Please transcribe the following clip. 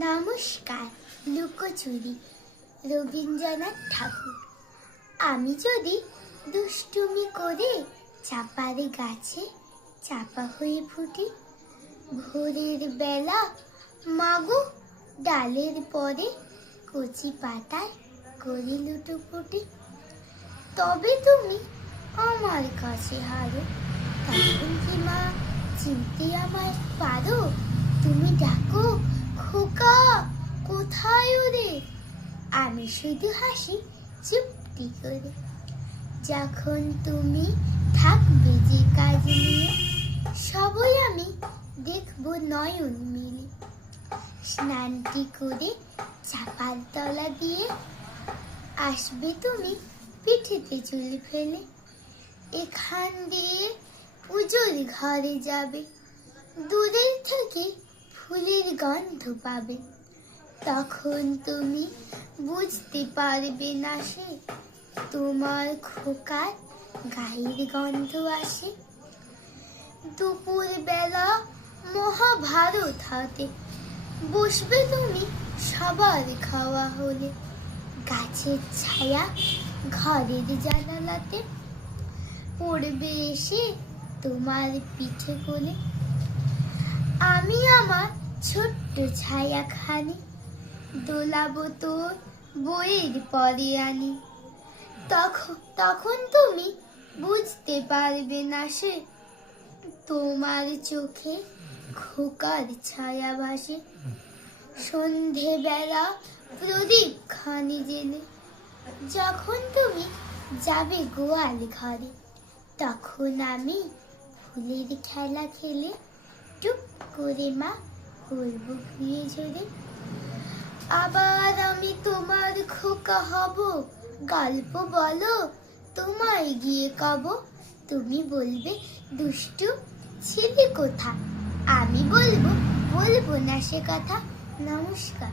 নমস্কার। লুকোচুরি, রবীন্দ্রনাথ ঠাকুর। আমি যদি দুষ্টুমি করে চাপার গাছে চাপা হয়ে ফুটি, ভোরের বেলা মাগো ডালের পরে কচি পাতায় করি লুটোপুটি, তবে তুমি আমার কাছে হারো। তখন কি মা চিনতে আমায় পারো? তুমি ডাকো, খোকা কোথায় ওরে? আমি শুধু হাসি চুপটি করে। যখন তুমি থাকবে যে কাজ নিয়ে, সবই আমি দেখবো নয়ন মিলে। স্নানটি করে চাপার তলা দিয়ে আসবে তুমি পিঠেতে চুল ফেলে। এখান দিয়ে পুজোর ঘরে যাবে, দূরের থেকে ফুলের গন্ধ পাবে। তখন তুমি বুঝতে পারবে না সে তোমার খোকার গায়ের গন্ধ আসে। দুপুর বেলা মহাভারত হাতে বসবে তুমি সবার খাওয়া হলে। গাছের ছায়া ঘরের জানালাতে পড়বে এসে তোমার পিঠে কোলে। আমি আমার ছোট্ট ছায়াখানি দোলাবো তোর বইয়ের পরে আনি। তখন তুমি বুঝতে পারবে না সে তোমার চোখে খোকার ছায়া ভাসে। সন্ধেবেলা প্রদীপ খানি জেলে যখন তুমি যাবে গোয়াল ঘরে, তখন আমি ফুলের খেলা খেলে টুপ করে মা বলবো ঘুরে ঝরে। আবার আমি তোমার খোকা হব, গল্প বলো তোমায় গিয়ে কব। তুমি বলবে দুষ্টু ছিলি কোথা, আমি বলবো না সে কথা। নমস্কার।